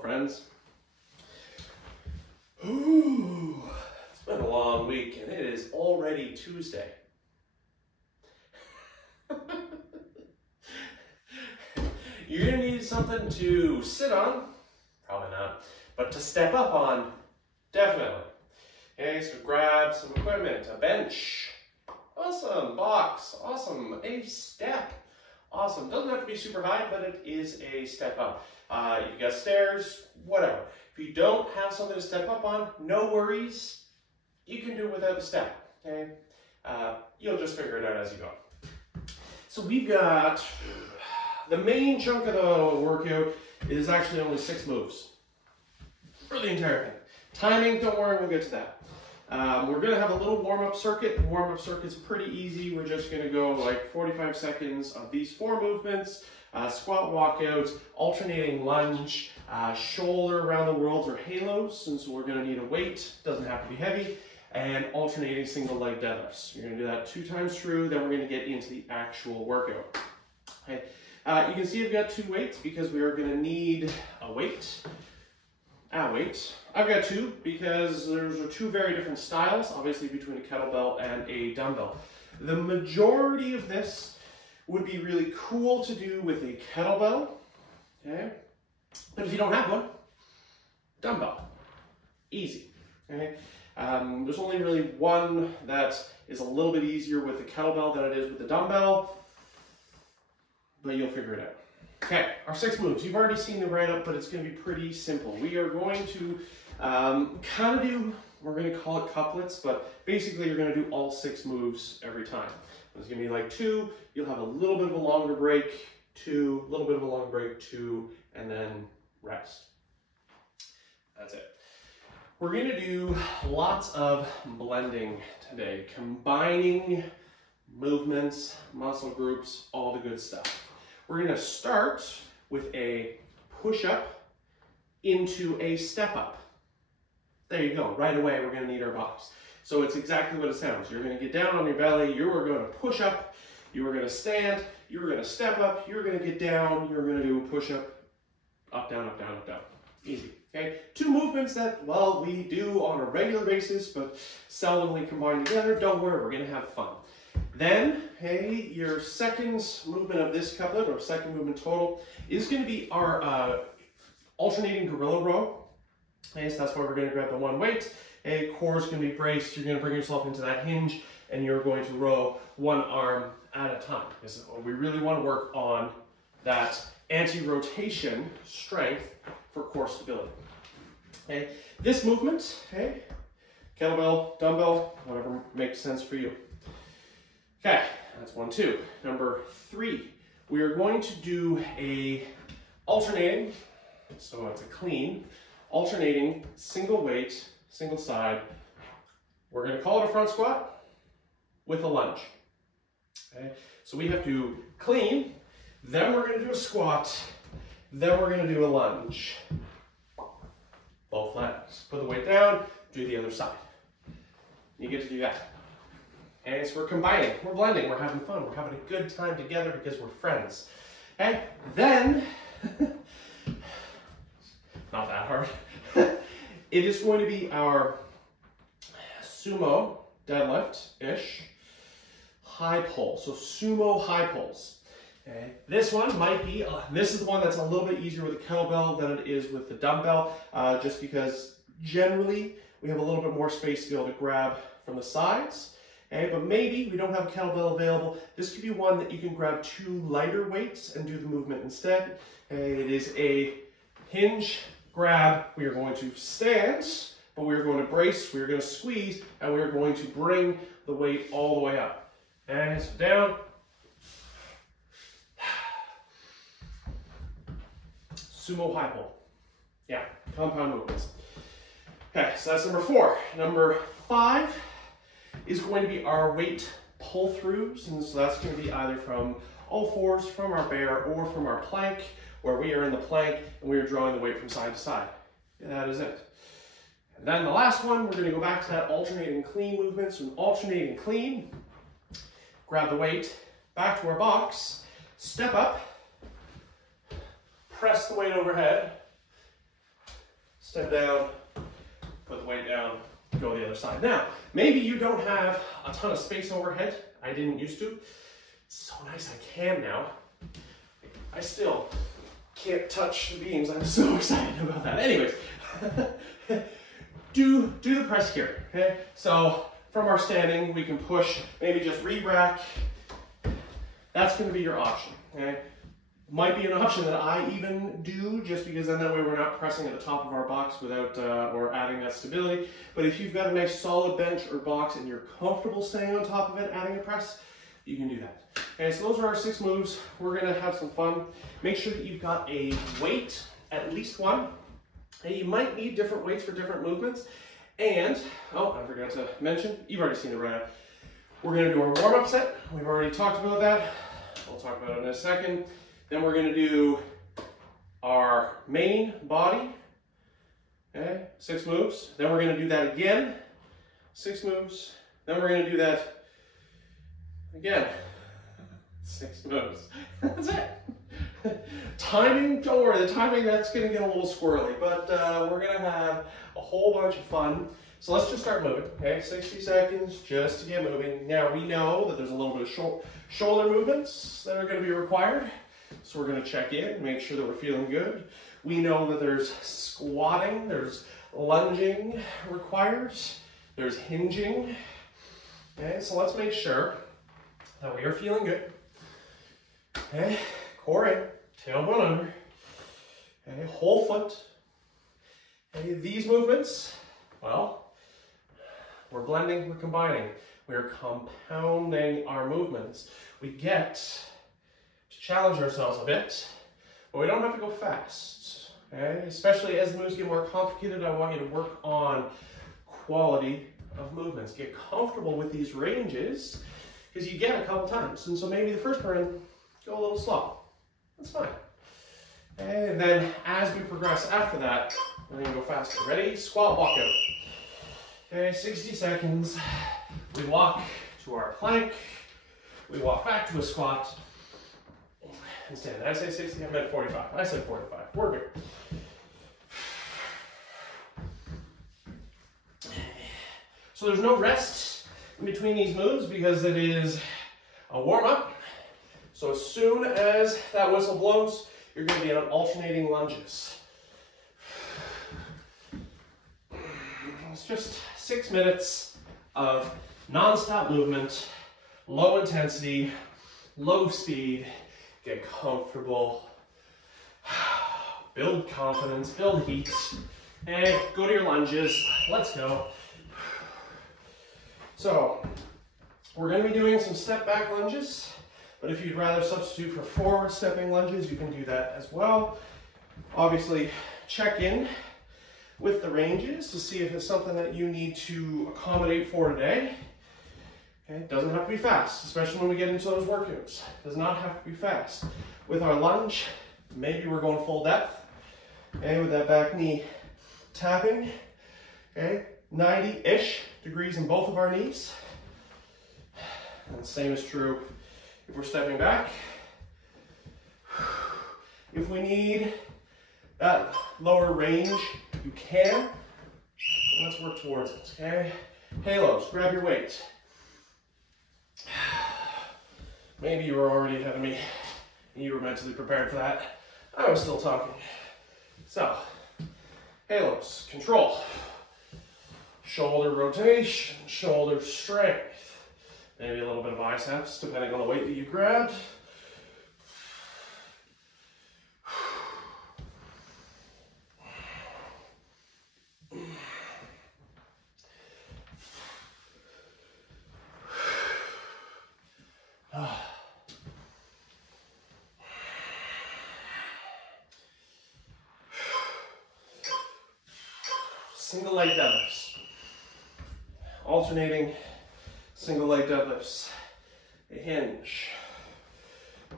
friends. Ooh, it's been a long week and it is already Tuesday. You're gonna need something to sit on, probably not, but to step up on, definitely. Okay, so grab some equipment, a bench, awesome, box, awesome, a step, awesome. Doesn't have to be super high, but it is a step up. You've got stairs, whatever. If you don't have something to step up on, no worries. You can do it without a step, okay? You'll just figure it out as you go. So we've got, the main chunk of the workout is actually only 6 moves for the entire thing. Timing, don't worry, we'll get to that. We're gonna have a little warm-up circuit. The warm-up circuit's pretty easy. We're just gonna go like 45 seconds of these 4 movements, squat walkouts, alternating lunge, shoulder around the worlds or halos, since we're gonna need a weight, doesn't have to be heavy, and alternating single leg deadlifts. You're gonna do that 2 times through, then we're gonna get into the actual workout. Okay. You can see I've got 2 weights because we are gonna need a weight. I've got 2 because there's 2 very different styles, obviously, between a kettlebell and a dumbbell. The majority of this would be really cool to do with a kettlebell, okay? But if you don't have one, dumbbell, easy, okay? There's only really one that is a little bit easier with the kettlebell than it is with the dumbbell, but you'll figure it out. Okay, our 6 moves. You've already seen the write-up, but it's going to be pretty simple. We are going to kind of do, we're going to call it couplets, but basically you're going to do all 6 moves every time. It's going to be like 2, you'll have a little bit of a longer break, 2, a little bit of a longer break, 2, and then rest. That's it. We're going to do lots of blending today, combining movements, muscle groups, all the good stuff. We're going to start with a push-up into a step-up. There you go. Right away, we're going to need our box. So it's exactly what it sounds. You're going to get down on your belly. You are going to push up. You are going to stand. You're going to step up. You're going to get down. You're going to do a push-up, up, down, up, down, up, down. Easy. Okay? 2 movements that, well, we do on a regular basis, but seldomly combined together. Don't worry, we're going to have fun. Then, hey, your second movement of this couplet, or second movement total, is going to be our alternating gorilla row. Okay, so that's why we're going to grab the 1 weight. Hey, core is going to be braced. You're going to bring yourself into that hinge, and you're going to row 1 arm at a time. Because we really want to work on that anti-rotation strength for core stability. Okay, this movement, hey, kettlebell, dumbbell, whatever makes sense for you. Okay, that's 1, 2. Number 3, we are going to do a alternating, so it's a clean, alternating single weight, single side. We're going to call it a front squat with a lunge. Okay, so we have to clean, then we're going to do a squat, then we're going to do a lunge. Both legs. Put the weight down, do the other side. You get to do that. And so we're combining, we're blending, we're having fun, we're having a good time together because we're friends. Okay, then, not that hard, it is going to be our sumo deadlift-ish high pull. So sumo high pulls. Okay, this one might be, this is the one that's a little bit easier with the kettlebell than it is with the dumbbell, just because generally we have a little bit more space to be able to grab from the sides. Okay, but maybe we don't have a kettlebell available. This could be one that you can grab 2 lighter weights and do the movement instead. Okay, it is a hinge grab. We are going to stand, but we are going to brace, we are going to squeeze, and we are going to bring the weight all the way up. And so down. Sumo high pull. Yeah, compound movements. Okay, so that's number 4. Number 5 is going to be our weight pull-throughs, and so that's going to be either from all 4s, from our bear, or from our plank, where we are in the plank and we are drawing the weight from side to side. And that is it. And then the last one, we're going to go back to that alternating clean movement. So an alternating clean, grab the weight, back to our box, step up, press the weight overhead, step down, put the weight down, go the other side. Now, maybe you don't have a ton of space overhead. I didn't used to. It's so nice I can now. I still can't touch the beams. I'm so excited about that. Anyways, do the press here, okay? So from our standing, we can push, maybe just re-rack. That's gonna be your option, okay? Might be an option that I even do, just because then that way we're not pressing at the top of our box without, or adding that stability. But if you've got a nice solid bench or box and you're comfortable staying on top of it, adding a press, you can do that. Okay, so those are our 6 moves. We're gonna have some fun. Make sure that you've got a weight, at least one. And you might need different weights for different movements. And, oh, I forgot to mention, you've already seen it right now. We're gonna do our warm-up set. We've already talked about that. We'll talk about it in a second. Then we're gonna do our main body, okay, 6 moves. Then we're gonna do that again, 6 moves. Then we're gonna do that again, 6 moves. That's it. Timing, don't worry, the timing, that's gonna get a little squirrely, but we're gonna have a whole bunch of fun. So let's just start moving, okay? 60 seconds just to get moving. Now we know that there's a little bit of shoulder movements that are gonna be required. So we're gonna check in, make sure that we're feeling good. We know that there's squatting, there's lunging required, there's hinging. Okay, so let's make sure that we are feeling good. Okay, core in, tailbone under. Okay, whole foot. Okay, these movements, well, we're blending, we're combining, we're compounding our movements. We get to challenge ourselves a bit, but we don't have to go fast. Okay? Especially as the moves get more complicated, I want you to work on quality of movements. Get comfortable with these ranges, because you get a couple times. And so maybe the first run, go a little slow. That's fine. Okay? And then as we progress after that, we're gonna go faster. Ready? Squat, walk out. Okay, 60 seconds. We walk to our plank. We walk back to a squat. And stand. Did I say 60? I meant 45. I said 45. We're good. So there's no rest in between these moves because it is a warm-up. So as soon as that whistle blows, you're going to be on alternating lunges. It's just 6 minutes of non-stop movement, low intensity, low speed. Get comfortable, build confidence, build heat, and go to your lunges. Let's go. So we're going to be doing some step back lunges, but if you'd rather substitute for forward stepping lunges, you can do that as well. Obviously, check in with the ranges to see if it's something that you need to accommodate for today. Okay, it doesn't have to be fast, especially when we get into those workouts. It does not have to be fast. With our lunge, maybe we're going full depth. Okay, with that back knee tapping. Okay, 90-ish degrees in both of our knees. And the same is true if we're stepping back. If we need that lower range, you can. Let's work towards it, okay? Halos, grab your weight. Maybe you were already ahead of me and you were mentally prepared for that. I was still talking. So, halos, control. Shoulder rotation, shoulder strength. Maybe a little bit of biceps, depending on the weight that you grabbed. Single leg deadlifts. Alternating single leg deadlifts. A hinge.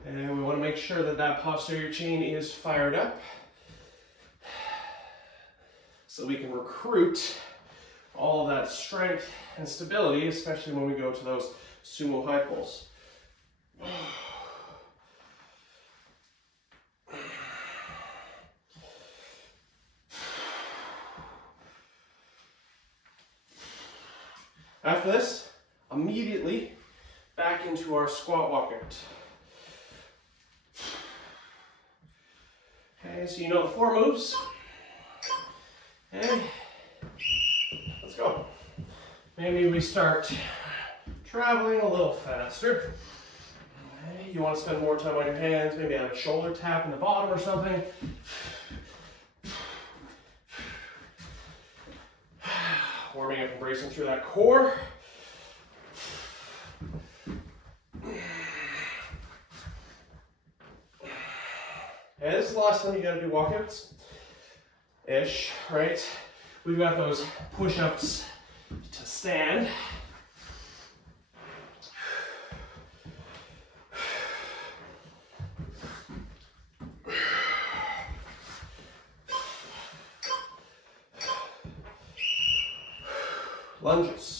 And we want to make sure that that posterior chain is fired up so we can recruit all of that strength and stability, especially when we go to those sumo high pulls. After this, immediately back into our squat walkout. Okay, so you know the 4 moves. Okay, let's go. Maybe we start traveling a little faster. Okay, you want to spend more time on your hands, maybe have a shoulder tap in the bottom or something. Warming up and bracing through that core. And this is the last time you gotta do walkouts-ish, right? We've got those push-ups to stand. Lunges.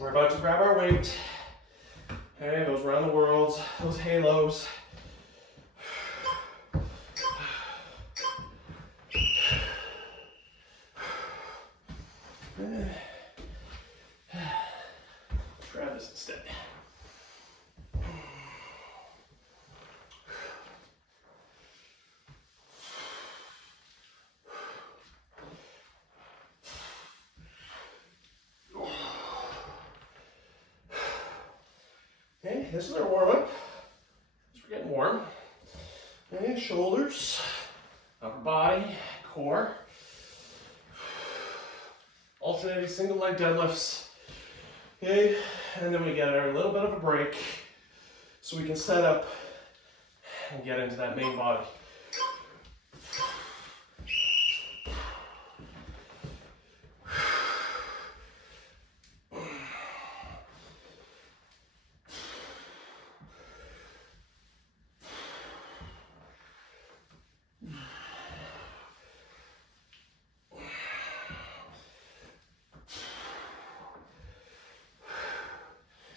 We're about to grab our weight. Okay, those around the world, those halos. Grab this instead. Okay, this is our warm-up. We're getting warm. Okay, shoulders, upper body, core. Alternating single leg deadlifts. Okay, and then we get a little bit of a break so we can set up and get into that main body.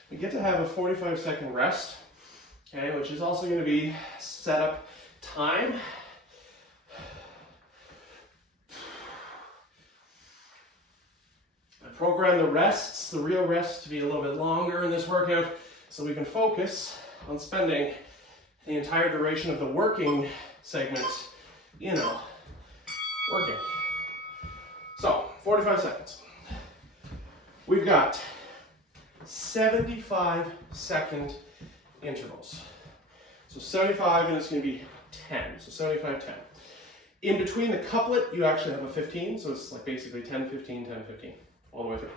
We get to have a 45-second rest, okay, which is also going to be setup time. I program the rests, the real rests, to be a little bit longer in this workout so we can focus on spending the entire duration of the working segment, you know, working. So, 45 seconds. We've got 75-second intervals. So 75, and it's going to be 10. So 75, 10. In between the couplet, you actually have a 15. So it's like basically 10, 15, 10, 15, all the way through.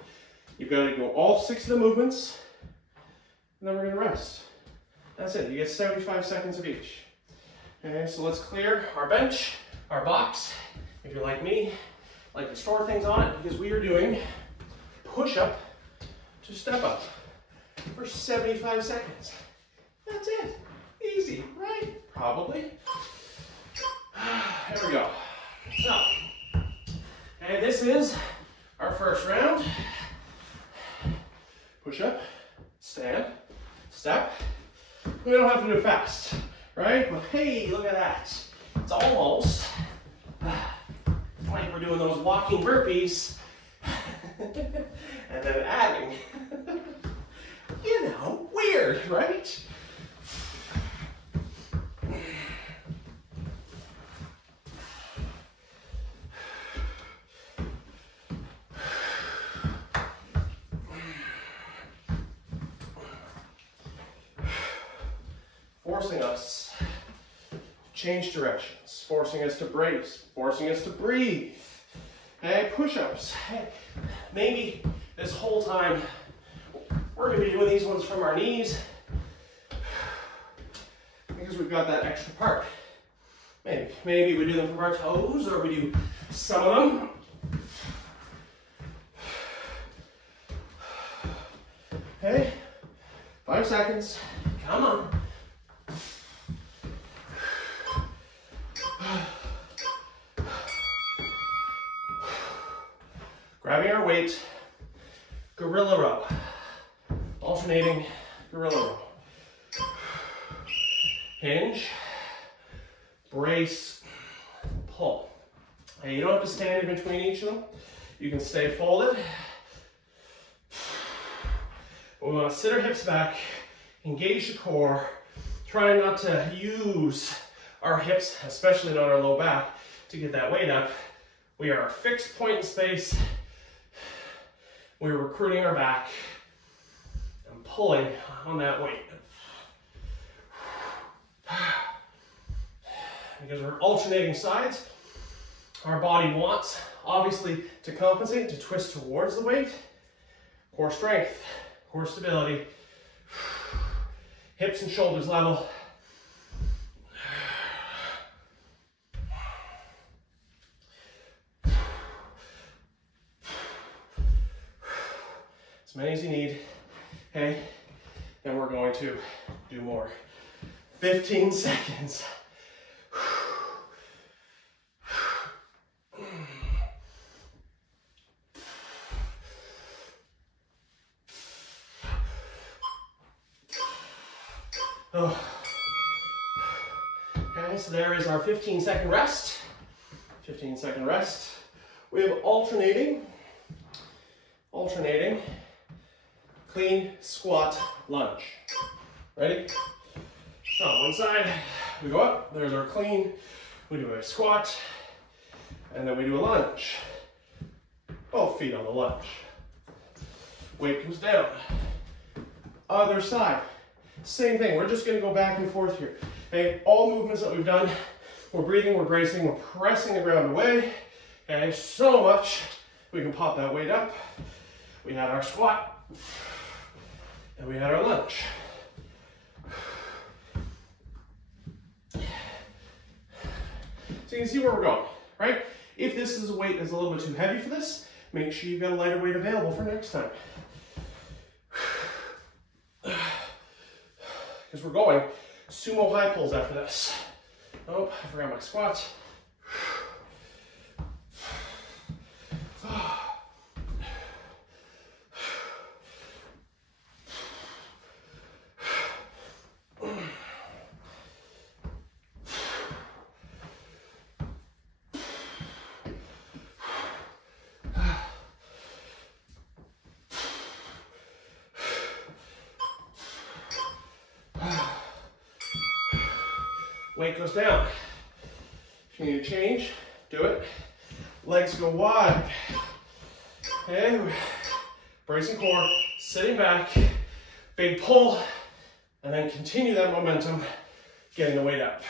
You've got to go all 6 of the movements, and then we're going to rest. That's it. You get 75 seconds of each. Okay, so let's clear our bench, our box. If you're like me, like to store things on it, because we are doing push-up to step up for 75 seconds. That's it. Easy, right? Probably. There we go. So, okay, this is our first round. Push up, stand, step. We don't have to do it fast, right? But hey, look at that. It's almost like we're doing those walking burpees and then adding. You know, weird, right? Forcing us to change directions, forcing us to brace, forcing us to breathe. Okay, push-ups. Hey, maybe this whole time we're going to be doing these ones from our knees because we've got that extra part. Maybe we do them from our toes, or we do some of them Okay, 5 seconds, come on. Grabbing our weight, gorilla row. Alternating gorilla row. Hinge, brace, pull. And you don't have to stand in between each of them. You can stay folded. We want to sit our hips back, engage the core, try not to use our hips, especially not our low back, to get that weight up. We are a fixed point in space. We're recruiting our back and pulling on that weight. Because we're alternating sides, our body wants, obviously, to compensate, to twist towards the weight. Core strength, core stability, hips and shoulders level. As many as you need, okay? And we're going to do more. 15 seconds. Oh. Okay, so there is our 15-second rest. 15-second rest. We have alternating, clean, squat, lunge. Ready? So on one side, we go up, there's our clean, we do a squat, and then we do a lunge. Both feet on the lunge. Weight comes down. Other side. Same thing, we're just gonna go back and forth here. Okay, all movements that we've done, we're breathing, we're bracing, we're pressing the ground away. Okay, so much, we can pop that weight up. We had our squat, and we had our lunge. So you can see where we're going, right? If this is a weight that's a little bit too heavy for this, make sure you've got a lighter weight available for next time. Because we're going sumo high pulls after this. Oh, I forgot my squat. Weight goes down. If you need to change, do it. Legs go wide. Okay, bracing core, sitting back, big pull, and then continue that momentum, getting the weight up.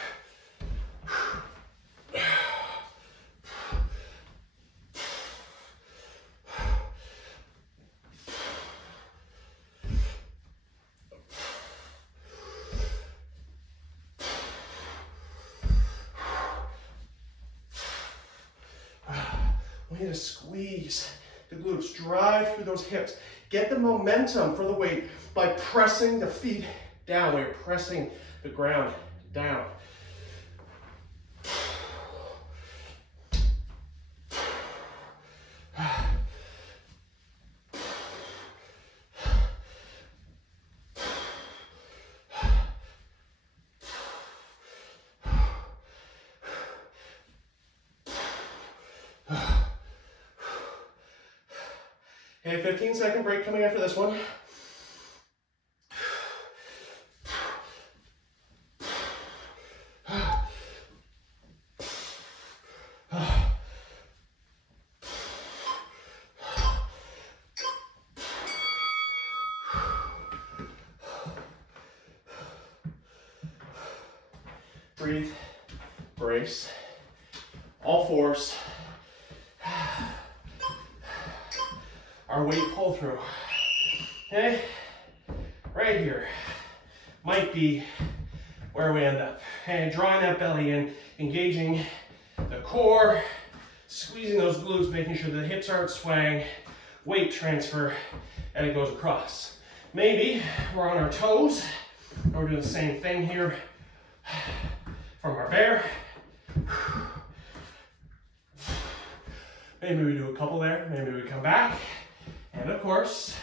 We need to squeeze the glutes, drive through those hips. Get the momentum for the weight by pressing the feet down. We're pressing the ground down. Okay, 15-second break coming after this one. Breathe, brace, all fours. Our weight pull through. Okay, right here might be where we end up. And drawing that belly in, engaging the core, squeezing those glutes, making sure the hips aren't swaying, weight transfer, and it goes across. Maybe we're on our toes, and we're doing the same thing here from our bear. Maybe we do a couple there, maybe we come back, and of course,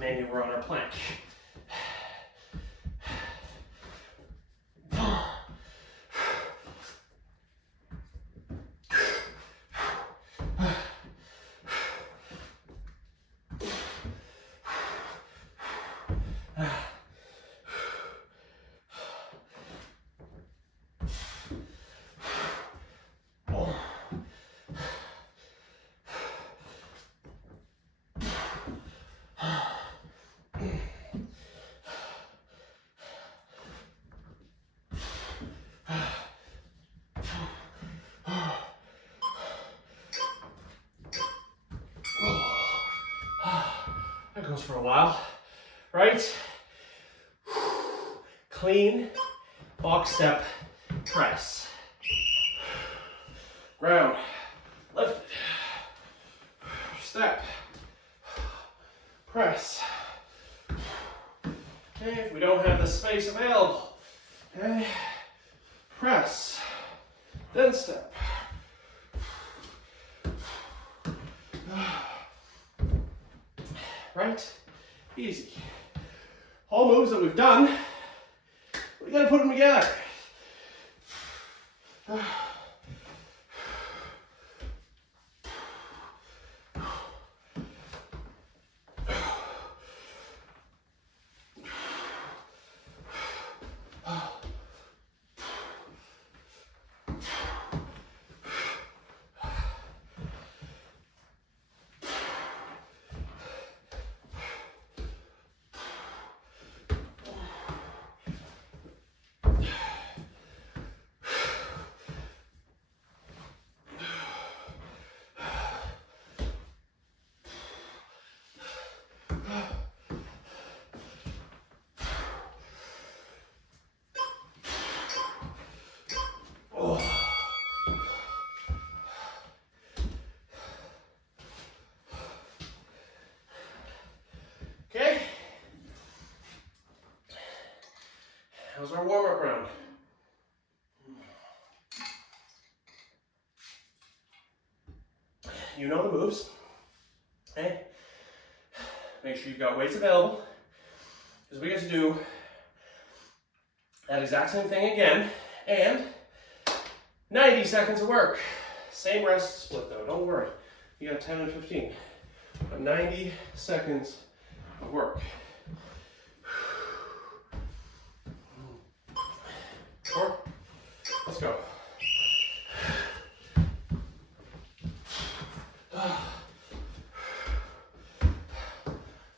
maybe we're on our plank. That goes for a while, right? Clean, box step, press. Ground, lift, step, press. Okay, if we don't have the space available, okay, press, then step. Right? Easy. All moves that we've done, we gotta put them together. Okay. How's our warm-up round? You know the moves. Okay. Make sure you've got weights available, because we get to do that exact same thing again, and 90 seconds of work. Same rest split though, don't worry. You got 10 and 15, but 90 seconds of work. 4, let's go.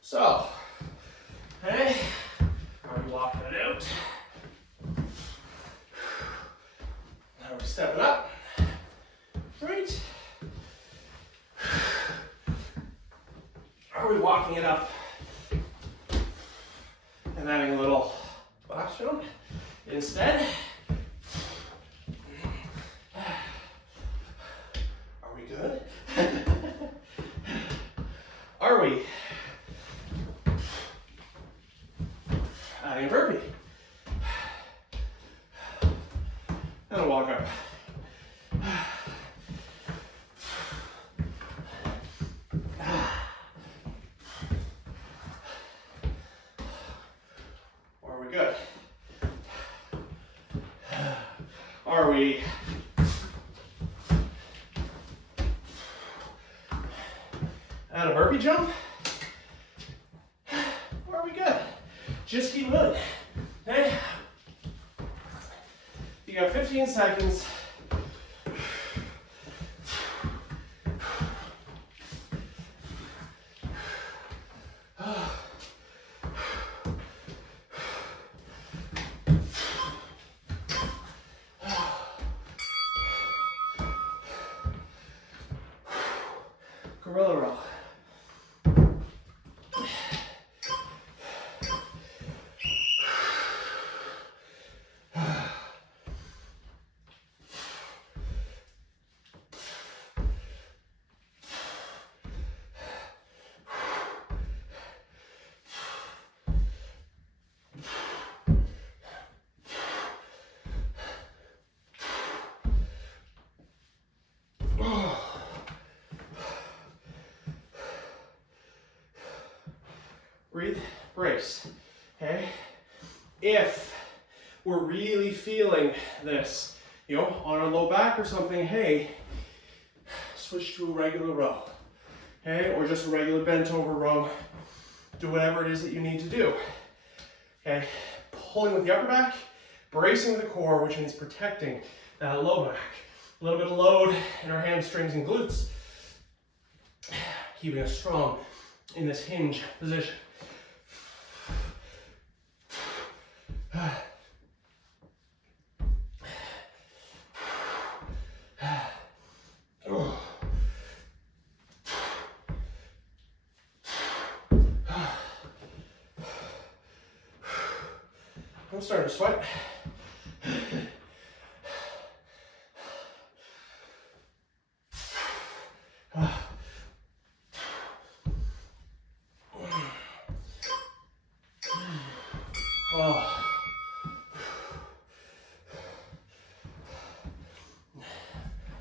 So, okay, are we walking it out? Now we're stepping up, right? Are we walking it up and adding a little box jump instead? Are we good? Are we adding a burpee? And a walk up. Are we good? Are we at a burpee jump? Or are we good? Just keep moving. Okay? You got 15 seconds. Gorilla row. brace, okay? If we're really feeling this, you know, on our low back or something, hey, switch to a regular row, okay? Or just a regular bent over row. Do whatever it is that you need to do, okay? Pulling with the upper back, bracing the core, which means protecting that low back. A little bit of load in our hamstrings and glutes, keeping us strong in this hinge position. I'm starting to sweat.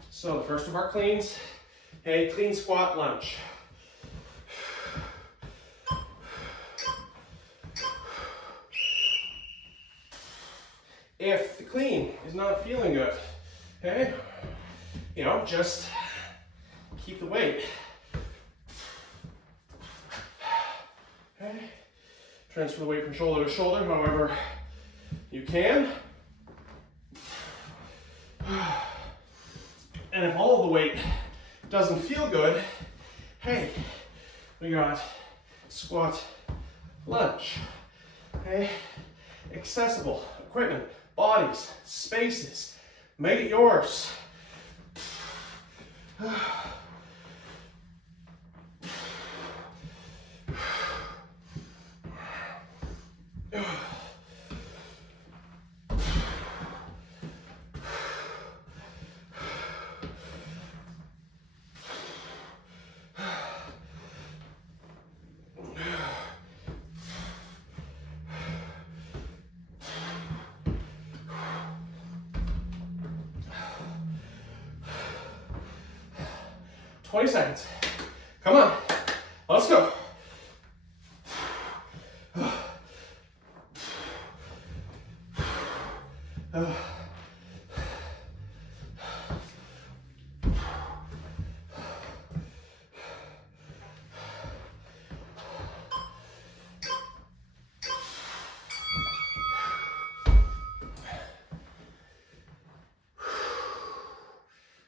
So the first of our cleans, a clean squat lunge. If the clean is not feeling good, okay, you know, just keep the weight. Okay, transfer the weight from shoulder to shoulder, however you can. And if all of the weight doesn't feel good, hey, we got squat lunge, okay? Accessible equipment, bodies, spaces, make it yours. $20 seconds. Come on, let's go.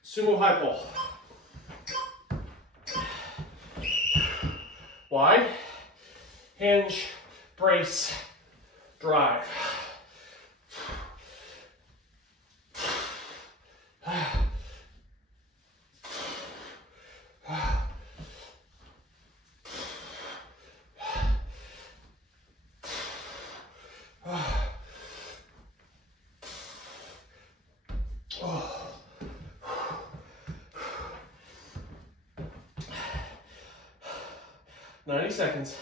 Sumo high pull. Wide, hinge, brace, drive. Oh. 90 seconds,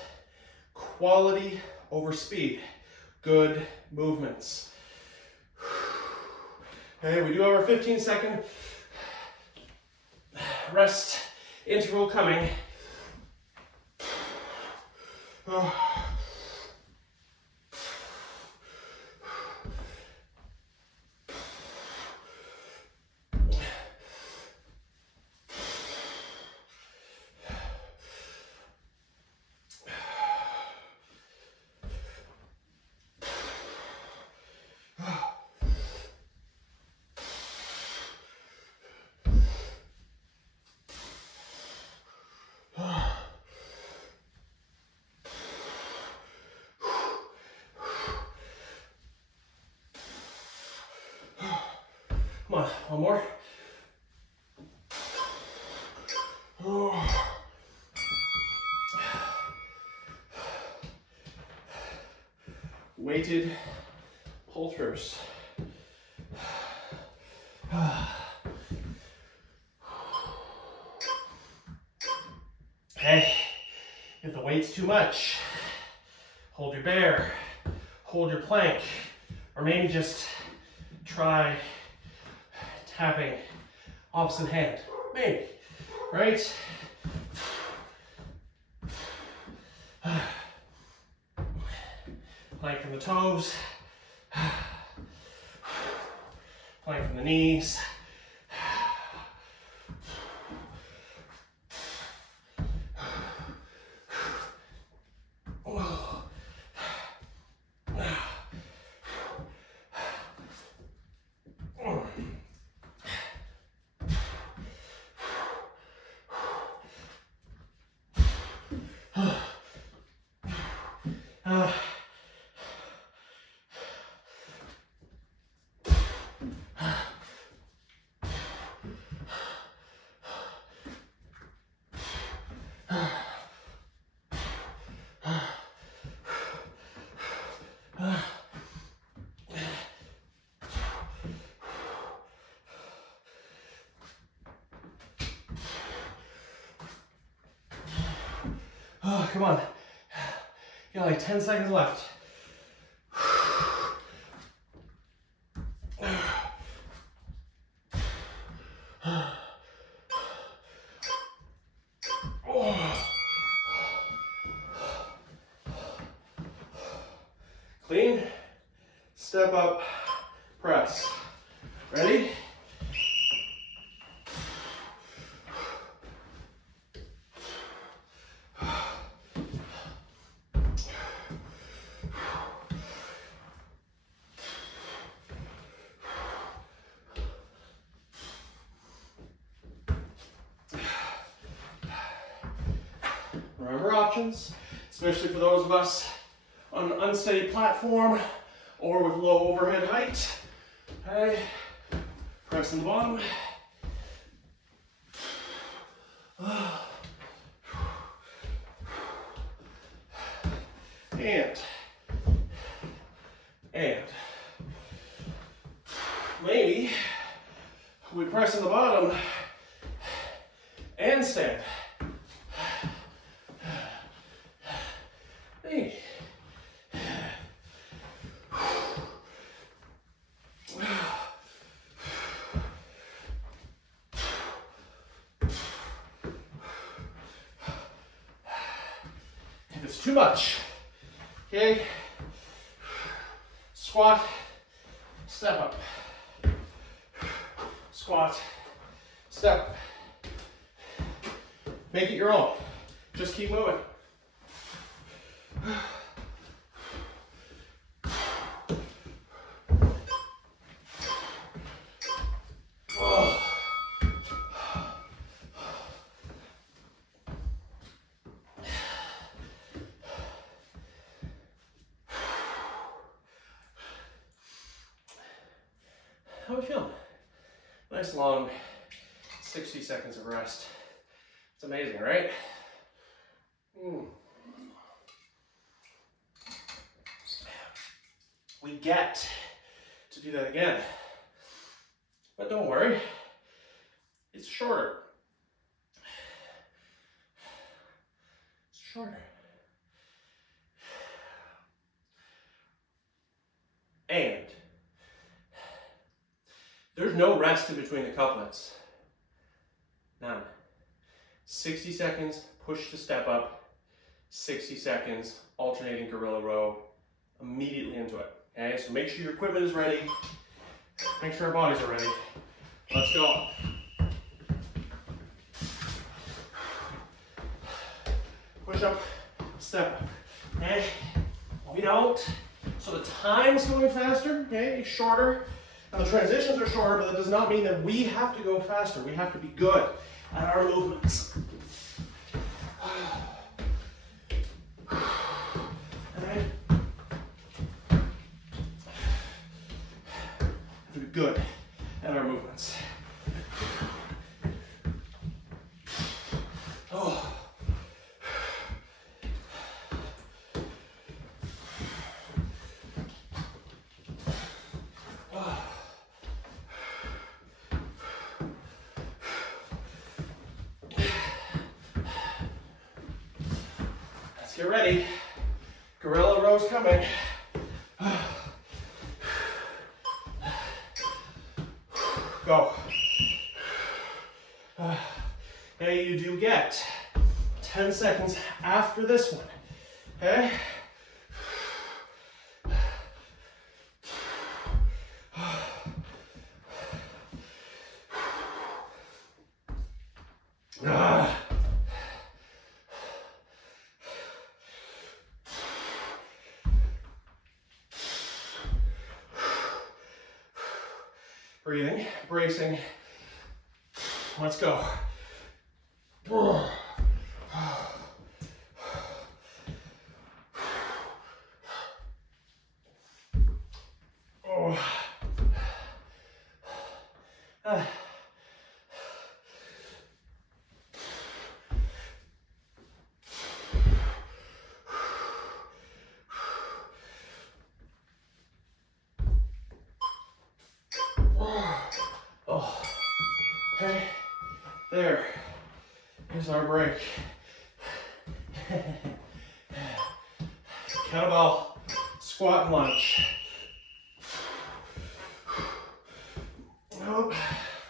quality over speed, good movements. Okay, we do have our 15-second rest interval coming. Come on, one more. Weighted pull throughs. Okay, if the weight's too much, hold your bear, hold your plank, or maybe just try tapping opposite hand, maybe, right? Plank from the toes. Plank from the knees. Oh, come on. You got like 10 seconds left. Clean, step up, press. Ready? Remember options, especially for those of us on an unsteady platform or with low overhead height. Okay, press on the bottom. And maybe we press on the bottom and stand. Hey. If it's too much, okay, squat, step up, squat, step up. Make it your own. Just keep moving. How are we feeling? Nice long 60 seconds of rest. It's amazing, right? We get to do that again. But don't worry, it's shorter. It's shorter. And there's no rest in between the couplets. None. 60 seconds, push to step up. 60 seconds, alternating gorilla row, immediately into it. Okay, so make sure your equipment is ready. Make sure our bodies are ready. Let's go. Push up, step up. Okay, we don't. So the time's going faster, okay, shorter. Now the transitions are shorter, but that does not mean that we have to go faster. We have to be good at our movements. Okay. Have to be good at our movements. Oh. Get ready. Gorilla row's coming. Go. Okay, you do get 10 seconds after this one. Okay? Breathing, bracing. Let's go. Okay, there is our break. Kettlebell squat and lunge. Nope,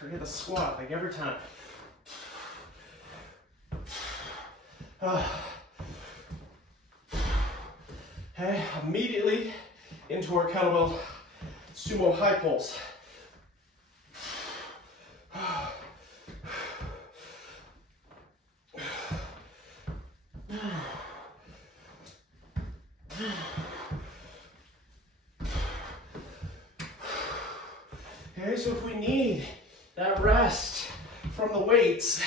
forget the squat like every time. Okay, immediately into our kettlebell sumo high pulls. Okay, so if we need that rest from the weights,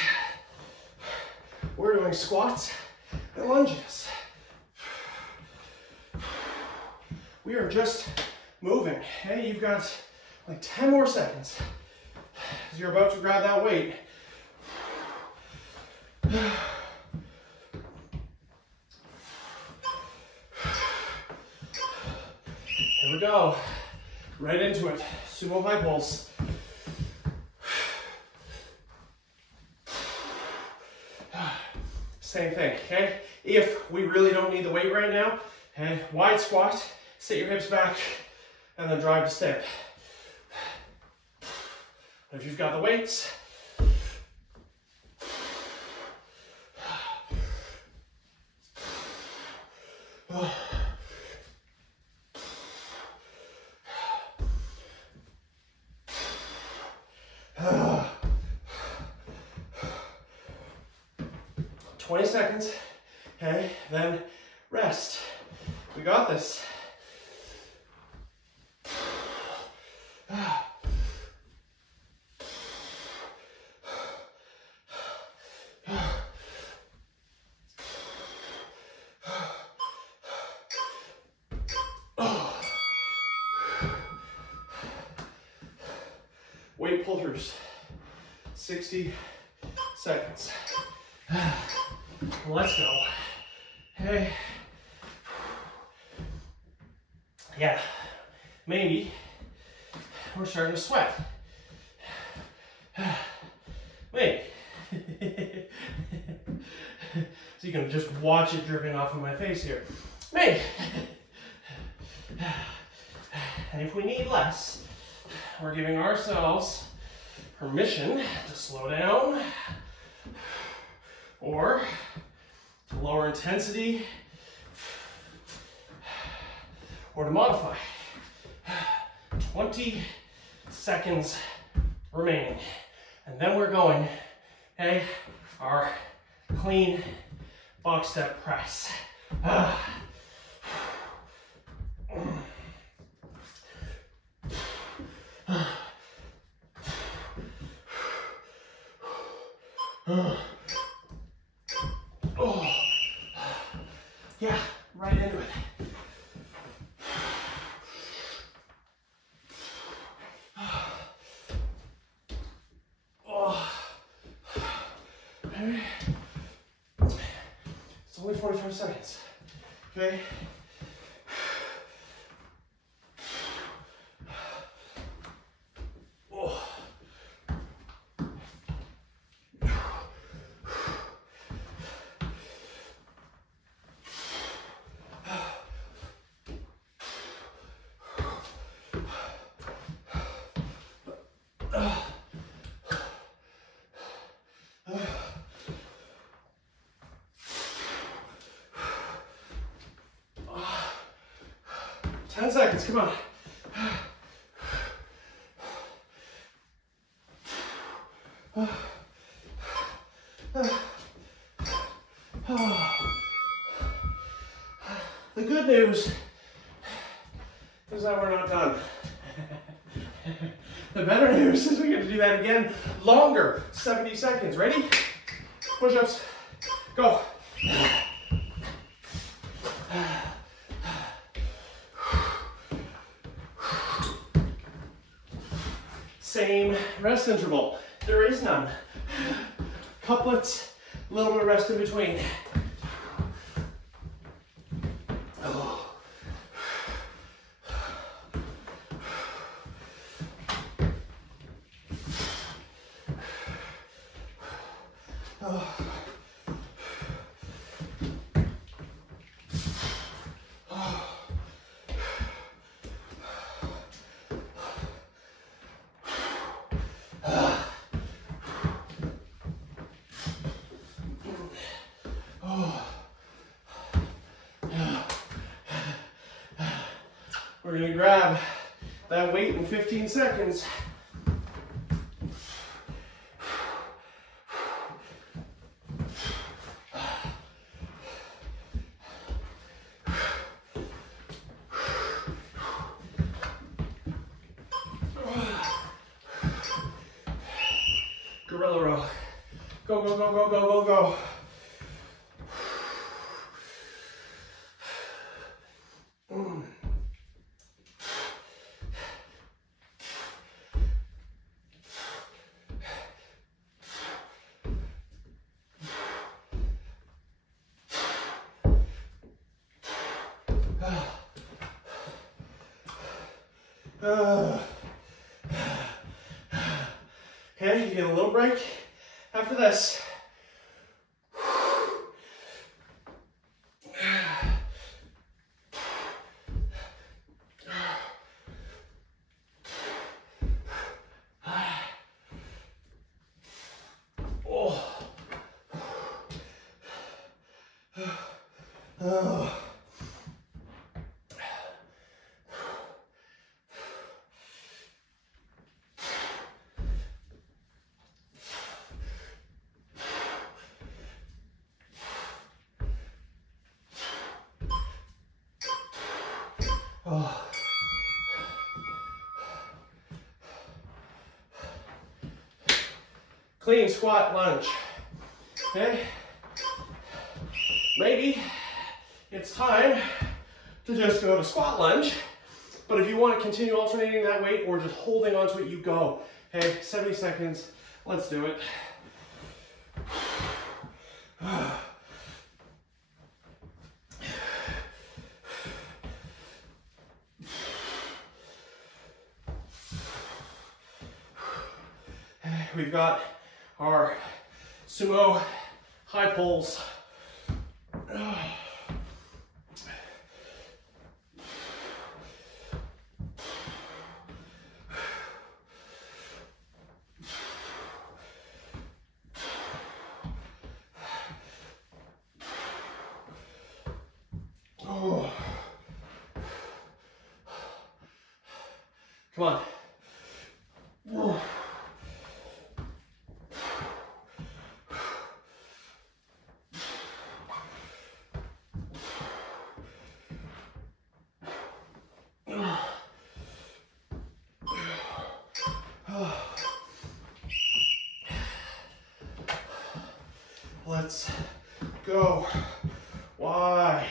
we're doing squats and lunges. We are just moving. Okay, you've got like 10 more seconds as you're about to grab that weight. Here we go. Right into it. Sumo high pulls. Same thing, okay? If we really don't need the weight right now, okay, wide squat, sit your hips back, and then drive to step. If you've got the weights, oh. 20 seconds, okay, then rest. We got this. Weight pull-throughs, 60 seconds. Let's go. Hey. Yeah, maybe we're starting to sweat. Maybe. So you can just watch it dripping off of my face here. Maybe. And if we need less, we're giving ourselves permission to slow down or to lower intensity or to modify. 20 seconds remaining. And then we're going, okay, our clean box step press. Oh, yeah, right into it. Oh, okay. It's only 45 seconds, okay? Oh. Ten seconds, come on. The good news is that we're not done. The better news is we get to do that again longer, 70 seconds. Ready? Push-ups, go. Same rest interval. There is none. Couplets, a little bit of rest in between. We're going to grab that weight in 15 seconds. Gorilla row. Go, go, go, go, go, go, go. Okay, you get a little break after this. Clean squat lunge. Okay? Maybe it's time to just go to squat lunge, but if you want to continue alternating that weight or just holding onto it, you go. Okay, 70 seconds. Let's do it. We've got our sumo high pulls. Come on. Let's go wide.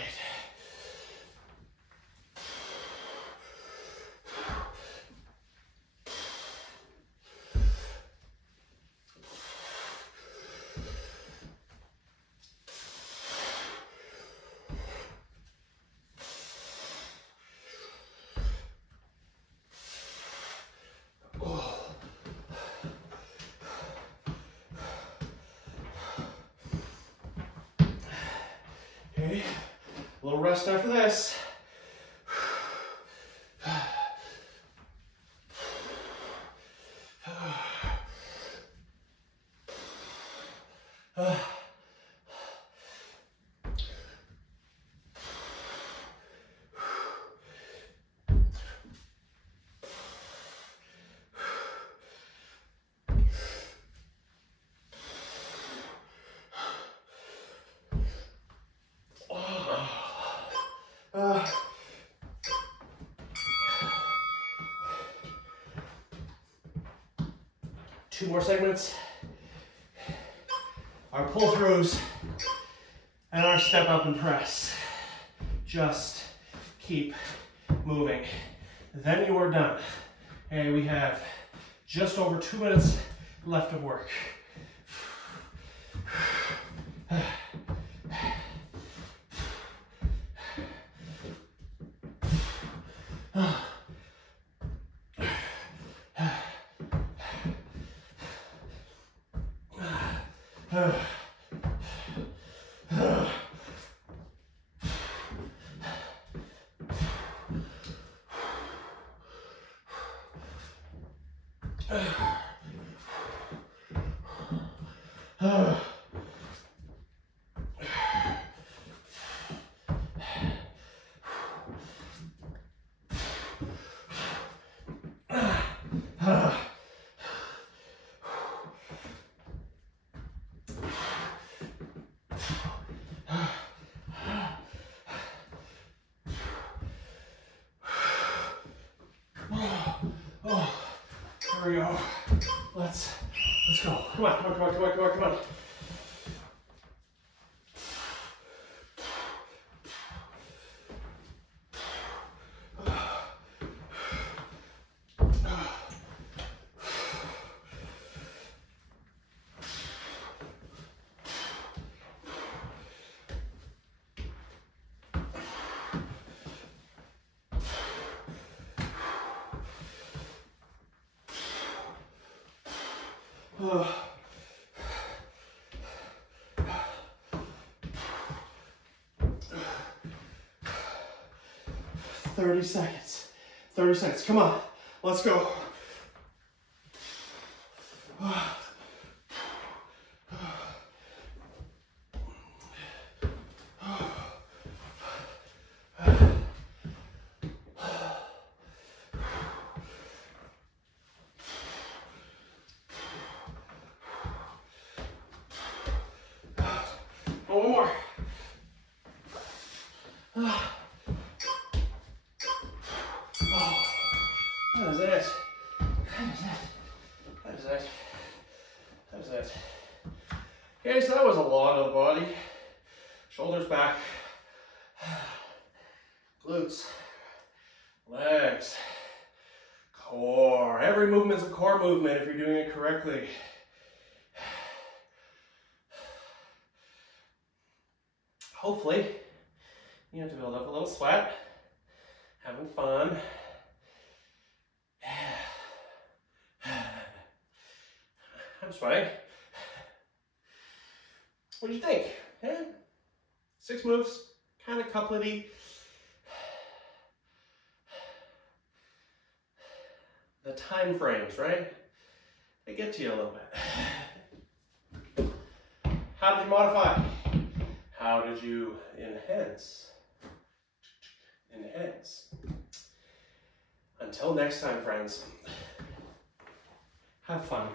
Okay, a little rest after this. 2 more segments. Our pull throughs and our step up and press. Just keep moving. Then you are done. And we have just over 2 minutes left of work. There we go. Let's go. Come on, come on, come on, come on, come on, come on. Oh. 30 seconds. 30 seconds. Come on. Let's go. One more. That is it. That is it. That is it. Okay, so that was a lot of the body. Shoulders back. Glutes. Legs. Core. Every movement is a core movement if you're doing it correctly. Hopefully, you have to build up a little sweat, having fun. I'm sweating. What do you think? Yeah? 6 moves, kind of couplet-y. The time frames, right? They get to you a little bit. How did you modify? How did you enhance? Enhance. Until next time, friends, have fun.